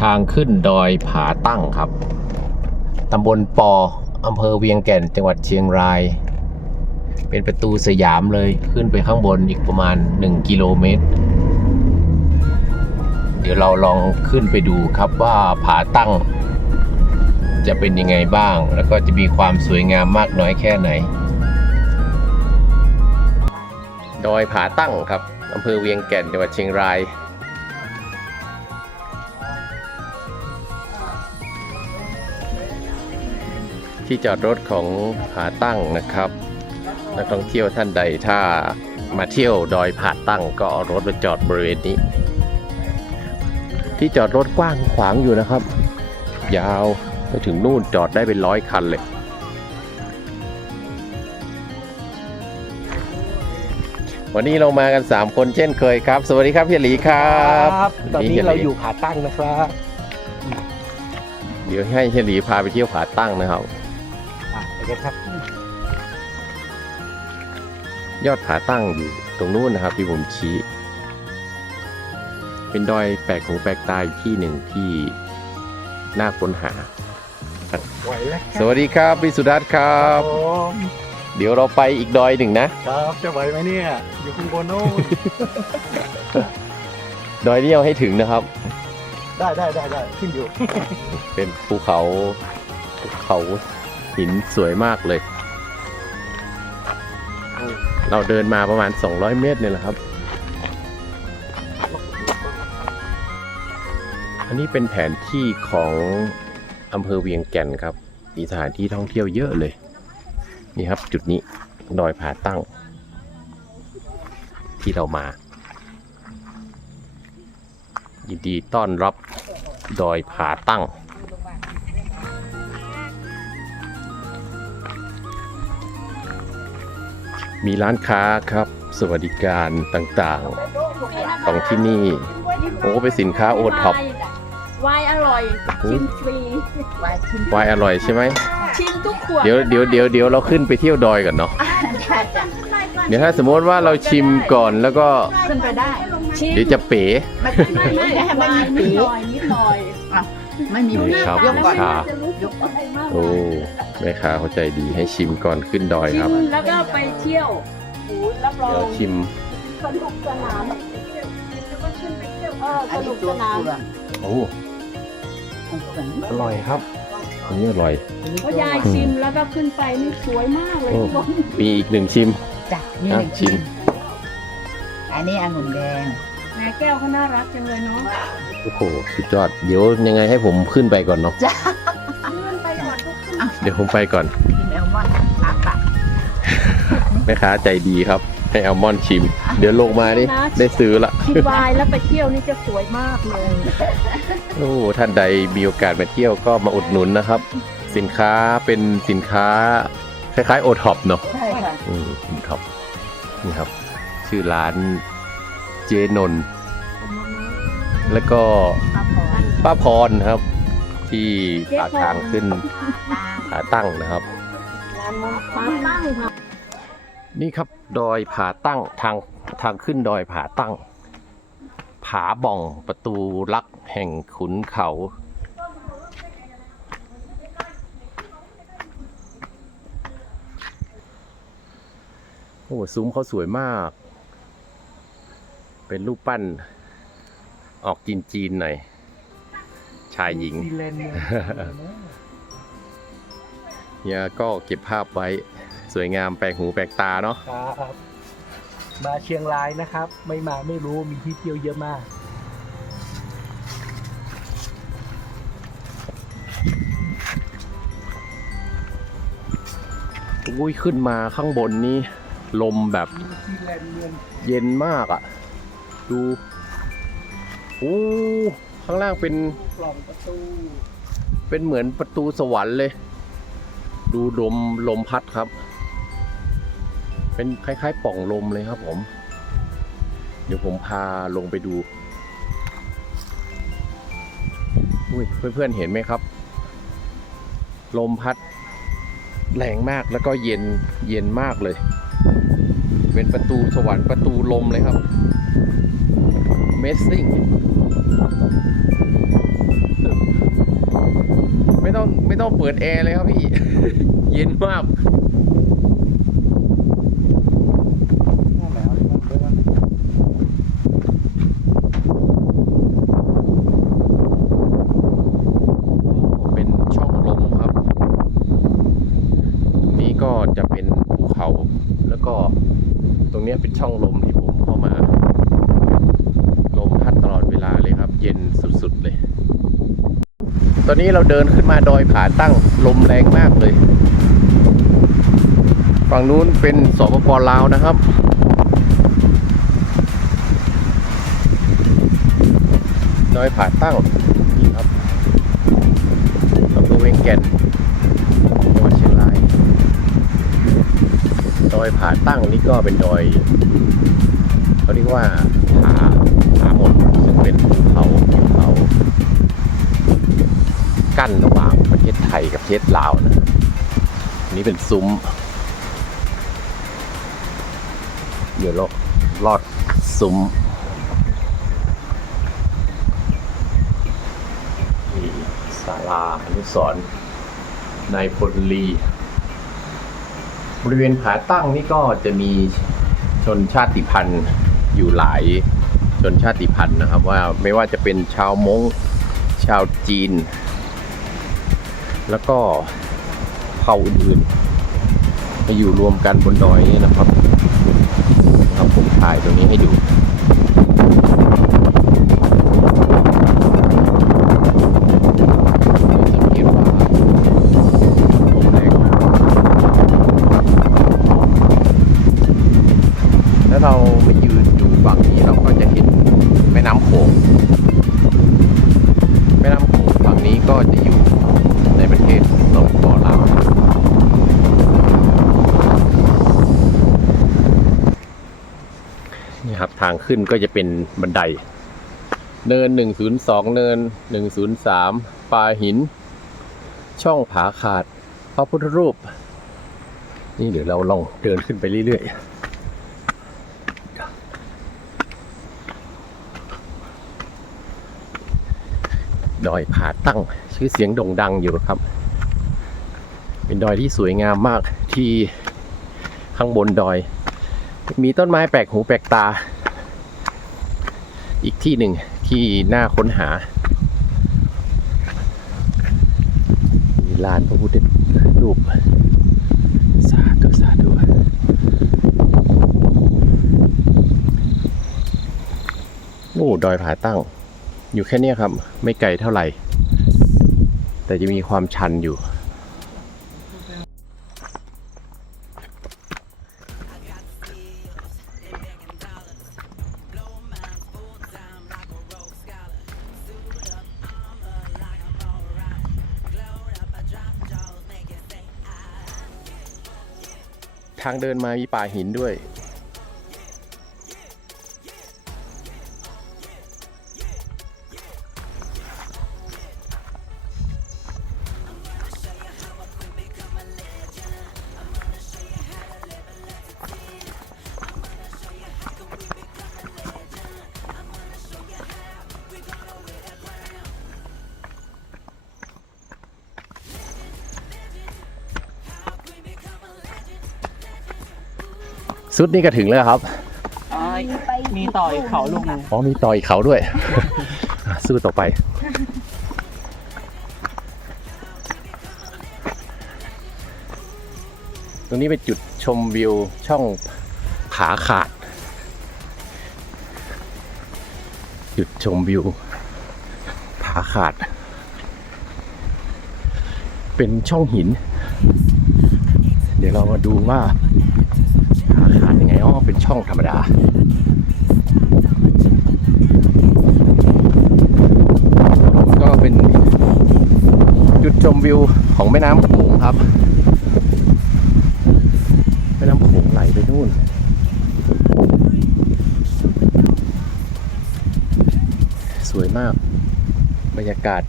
ทางขึ้นดอยผาตั้งครับ ตำบลปออำเภอเวียงแก่นจังหวัดเชียงราย เป็นประตูสยามเลยขึ้นไปข้างบนอีกประมาณ 1 กิโลเมตร เดี๋ยวเราลองขึ้นไปดูครับว่าผาตั้ง จะเป็นยังไงบ้าง แล้วก็จะมีความสวยงามมากน้อยแค่ไหน ดอยผาตั้งครับอำเภอเวียงแก่นจังหวัดเชียงราย ที่จอดรถของผาตั้งนะครับ นักท่องเที่ยวท่านใดถ้ามาเที่ยวดอยผาตั้งก็เอารถมาจอดบริเวณนี้ ที่จอดรถกว้างขวางอยู่นะครับ ยาวไปถึงนู่นจอดได้เป็นร้อยคันเลยวันนี้เรามากัน 3 คนเช่นเคยครับ สวัสดีครับพี่หลีครับตอนนี้เราอยู่ผาตั้งนะครับ เดี๋ยวให้เฮียหลีพาไปเที่ยวผาตั้งนะครับ อะไปกันครับ ยอดผาตั้งอยู่ตรงนู้นนะครับที่ผมชี้ เป็นดอยแปลกหูแปลกตาอีกที่หนึ่งที่น่าค้นหา ไหวแล้วสวัสดีครับพี่สุดัตน์ครับ ผมเดี๋ยวเราไปอีกดอยหนึ่งนะ ครับจะไหวไหมเนี่ย อยู่ข้างบนโน่นดอยนี้เอาให้ถึงนะครับ ได้ได้ได้ได้ขึ้นอยู่ เป็นภูเขาภูเขา หินสวยมากเลย เราเดินมาประมาณ 200 เมตรเนี่ยแหละครับ อันนี้เป็นแผนที่ของอำเภอเวียงแก่นครับ มีสถานที่ท่องเที่ยวเยอะเลย นี่ครับจุดนี้ดอยผาตั้ง ที่เรามา ยินดีต้อนรับดอยผาตั้ง มีร้านค้าครับ สวัสดิการต่างๆ ของที่นี่ โอ้เป็นสินค้าโอท็อปวายอร่อย ชิมฟรีวายอร่อยใช่ไหมชิมทุกขวดเดี๋ยวเดี๋ยวเดี๋ยวเดี๋ยวเราขึ้นไปเที่ยวดอยก่อนเนาะเดี๋ยวถ้าสมมติว่าเราชิมก่อนแล้วก็ขึ้นไปได้ชิมเดี๋ยวจะเป๋ไม่ไม่ไม่ไม่ไม่ไม่ไม่มีนิปีดหน่อยนิดหน่อยไม่มีนี่ปีครับยกก่อนชาจะรู้สึกอะไรมากโอ้ แม่ค้าเข้าใจดีให้ชิมก่อนขึ้นดอยชิครับ มแล้วก็ไปเที่ยวโอ้ยรับรอเดี๋ยวงชิมสนุกสนานแล้วก็ขึ้นไปเที่ยวเอออัสนนี้นุกตัสวนานเปลือกโอ้ของเปลือกอร่อยครับอันนี้อร่อย เพราะยายชิมแล้วก็ขึ้นไปนี่สวยมากเลยโอ้ ทุกคนมีอีกหนึ่งชิม จ้ะนี่หอะนึ่งชิม อันนี้องุ่นแดงแม่แก้วเขาน่ารักจังเลยเนาะโอ้โหสุดยอดเดี๋ยวยังไงให้ผมขึ้นไปก่อนเนาะ เดี๋ยวผมไปก่อนกินแอลมอนด์น้ำปะแม่ค้าใจดีครับ ให้อัลมอนด์ชิม เดี๋ยวลงมานี่ได้ซื้อละชิมวายแล้วไปเที่ยวนี่จะสวยมากเลยโอ้ท่านใดมีโอกาสมาเที่ยวก็มาอุดหนุนนะครับ สินค้าเป็นสินค้าคล้ายๆโอท็อปเนาะใช่ค่ะอืมโอท็อปนี่ครับ ชื่อร้านเจนนท์แล้วก็ข้าวโพดป้าพรครับ ที่ปากทางขึ้นปลาผาตั้งนะครับ นี่ครับดอยผาตั้งทางทางขึ้นดอยผาตั้ง ผาบ่องประตูลักแห่งขุนเขา โอ้ซุ้มเขาสวยมาก เป็นรูปปั้นออกจีนๆหน่อยชายหญิง ซีเลนเนี่ยเนี่ยก็เก็บภาพไว้สวยงามแปลกหูแปลกตาเนาะครับ มาเชียงรายนะครับ ไม่มาไม่รู้มีที่เที่ยวเยอะมาก อุ้ยขึ้นมาข้างบนนี้ลมแบบซีเลนเมืองเย็นมากอะ่ะ ดูโอ้ข้างล่างเป็นกล่องประตูเป็นเหมือนประตูสวรรค์เลย ดูลมลมพัดครับ เป็นคล้าย ๆ ป่องลมเลยครับผม เดี๋ยวผมพาลงไปดูอุ้ยเพื่อนๆเห็นไหมครับ ลมพัดแรงมากแล้วก็เย็นเย็นมากเลย เป็นประตูสวรรค์ประตูลมเลยครับเมสซิ่ง Amazing ต้องเปิดแอร์เลยครับพี่ เย็นมากเป็นช่องลมครับตรงนี้ก็จะเป็นภูเขา แล้วก็ตรงนี้เป็นช่องลมที่ผมเข้ามา ลมพัดตลอดเวลาเลยครับ เย็นสุดๆเลย ตอนนี้เราเดินขึ้นมาดอยผาตั้งลมแรงมากเลย ฝั่งนู้นเป็นสปปลาวนะครับ ดอยผาตั้งนี่ครับอำเภอเวียงแก่นจังหวัดเชียงราย ดอยผาตั้งนี่ก็เป็นดอยเขาเรียกว่าผาผาหมดซึ่งเป็นภูเขาภูเขา กั้นระหว่างประเทศไทยกับประเทศลาวนะนี้เป็นซุ้มเดี๋ยวเราลอดซุ้มนี่ศาลาอนุสรณ์นายพลลีบริเวณผาตั้งนี่ก็จะมีชนชาติพันธุ์อยู่หลายชนชาติพันธุ์นะครับ ว่าไม่ว่าจะเป็นชาวมง้งชาวจีน แล้วก็เผ่าอื่นๆมาอยู่รวมกันบนดอยนี้นะครับครับผมถ่ายตรงนี้ให้ดูสังเกตว่างขึ้นก็จะเป็นบันได เนิน 102 เนิน 103ปลาหิน ช่องผาขาด พระพุทธรูป นี่เดี๋ยวเราลองเดินขึ้นไปเรื่อยๆดอยผาตั้งชื่อเสียงโด่งดังอยู่ครับ เป็นดอยที่สวยงามมากที่ข้างบนดอย มีต้นไม้แปลกหูแปลกตา อีกที่หนึ่งที่น่าค้นหา มีลานพระพุทธรูปสาธุสาธุโอ้ดอยผาตั้ง อยู่แค่นี้ครับ ไม่ไกลเท่าไหร่ แต่จะมีความชันอยู่ ทางเดินมามีป่าหินด้วย สุดนี่ก็ถึงแล้วครับมีต่ออีกเขาลูกหนึงอ๋อมีต่ออีกเขาด้วยอะสู้ต่อไป ตรงนี้เป็นจุดชมวิวช่องผาขาด จุดชมวิวผาขาด เป็นช่องหิน เดี๋ยวเรามาดูว่า ผาขาดยังไงอ๋อเป็นช่องธรรมดาก็เป็นจุดชมวิวของแม่น้ำโขงครับ แม่น้ำโขงไหลไปนู่นสวยมาก บรรยากาศ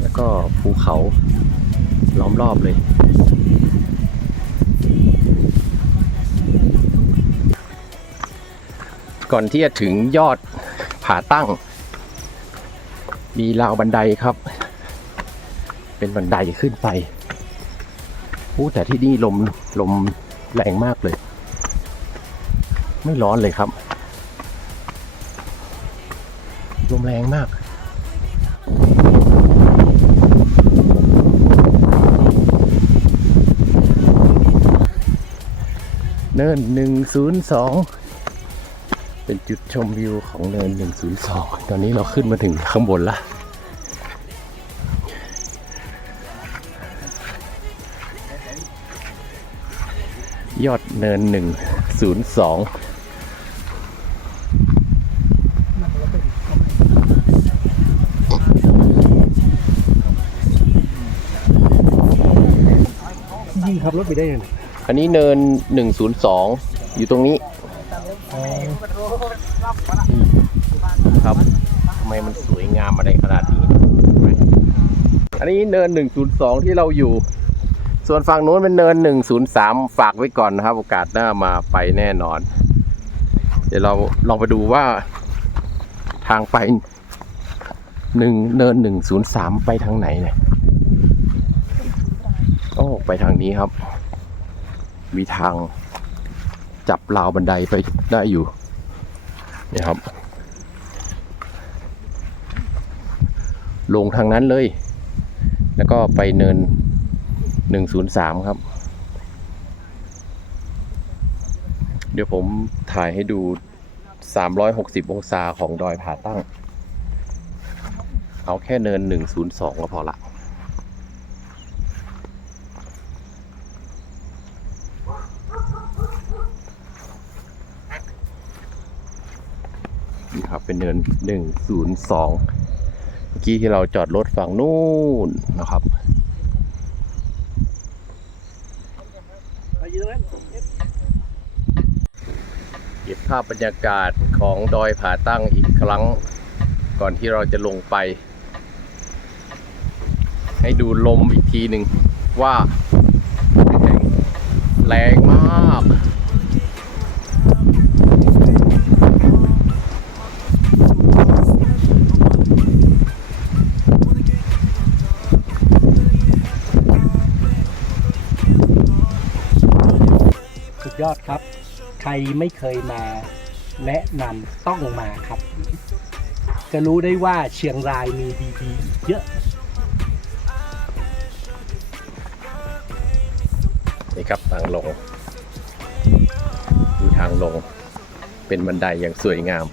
แล้วก็ภูเขาล้อมรอบเลย ก่อนที่จะถึงยอดผาตั้ง มีราวบันไดครับ เป็นบันไดขึ้นไปอู้แต่ที่นี่ลมลมแรงมากเลย ไม่ร้อนเลยครับ ลมแรงมากเนินหนึ่งศูนย์สอง เป็นจุดชมวิวของเนินหนึ่งศูนย์สองตอนนี้เราขึ้นมาถึงข้างบนละยอดเนินหนึ่งศูนย์สองยิ่งขับรถไปได้ยังไงอันนี้เนินหนึ่งศูนย์สองอยู่ตรงนี้ ครับทำไมมันสวยงามมาได้ขนาดนี้ อันนี้เนิน 102 ที่เราอยู่ ส่วนฝั่งนู้นเป็นเนิน 103 ฝากไว้ก่อนนะครับ โอกาสหน้ามาไปแน่นอน เดี๋ยวเราลองไปดูว่า ทางไปหนึ่งเนิน 103 ไปทางไหนเนี่ยโอ้ไปทางนี้ครับ มีทาง จับราวบันไดไปได้อยู่นี่ครับ ลงทางนั้นเลย แล้วก็ไปเนิน 103 ครับ เดี๋ยวผมถ่ายให้ดู 360 องศาของดอยผาตั้ง เอาแค่เนิน 102 ก็พอละ นี่ครับ เป็นเนิน 102 เมื่อกี้ที่เราจอดรถฝั่งนู้นนะครับเก็บภาพบรรยากาศของดอยผาตั้งอีกครั้งก่อนที่เราจะลงไป ให้ดูลมอีกทีหนึ่งว่าแรงมาก อดครับ ใครไม่เคยมาแนะนำต้องมาครับ จะรู้ได้ว่าเชียงรายมีดีๆเยอะนี่ครับทางลง ดูทางลง เป็นบันไดอย่างสวยงาม